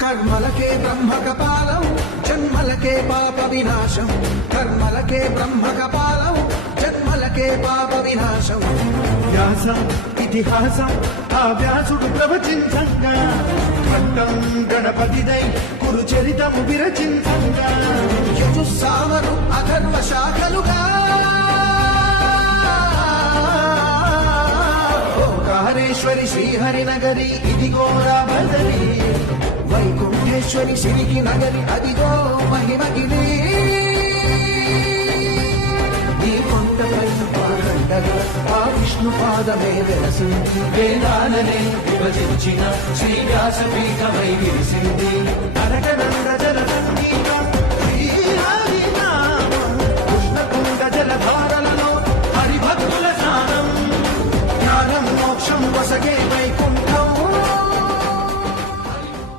కర్మలకే బ్రహ్మ కపాలం జన్మలకే పాప వినాశం కర్మలకే బ్రహ్మ కపాలం జన్మలకే పాప వినాశం వ్యాసం ఇతిహాసం ఆ వ్యాసుడు ప్రవచించంగా ఖండం గణపతిదై కురు చరితము విరచించంగా యజుస్సామను అథర్వ శాఖలుగా ఓంకారేశ్వరి శ్రీహరి నగరి ఇదిగో రాబదరి వైకుంఠేశ్వరి సిరికి నగరి అదిగో మహిమగిరి ఈ కొండపై పాదండగా ఆ విష్ణు పాదమే వెలసింది వేదాలనే విభజించిన శ్రీ వ్యాసపీఠమై విరిసింది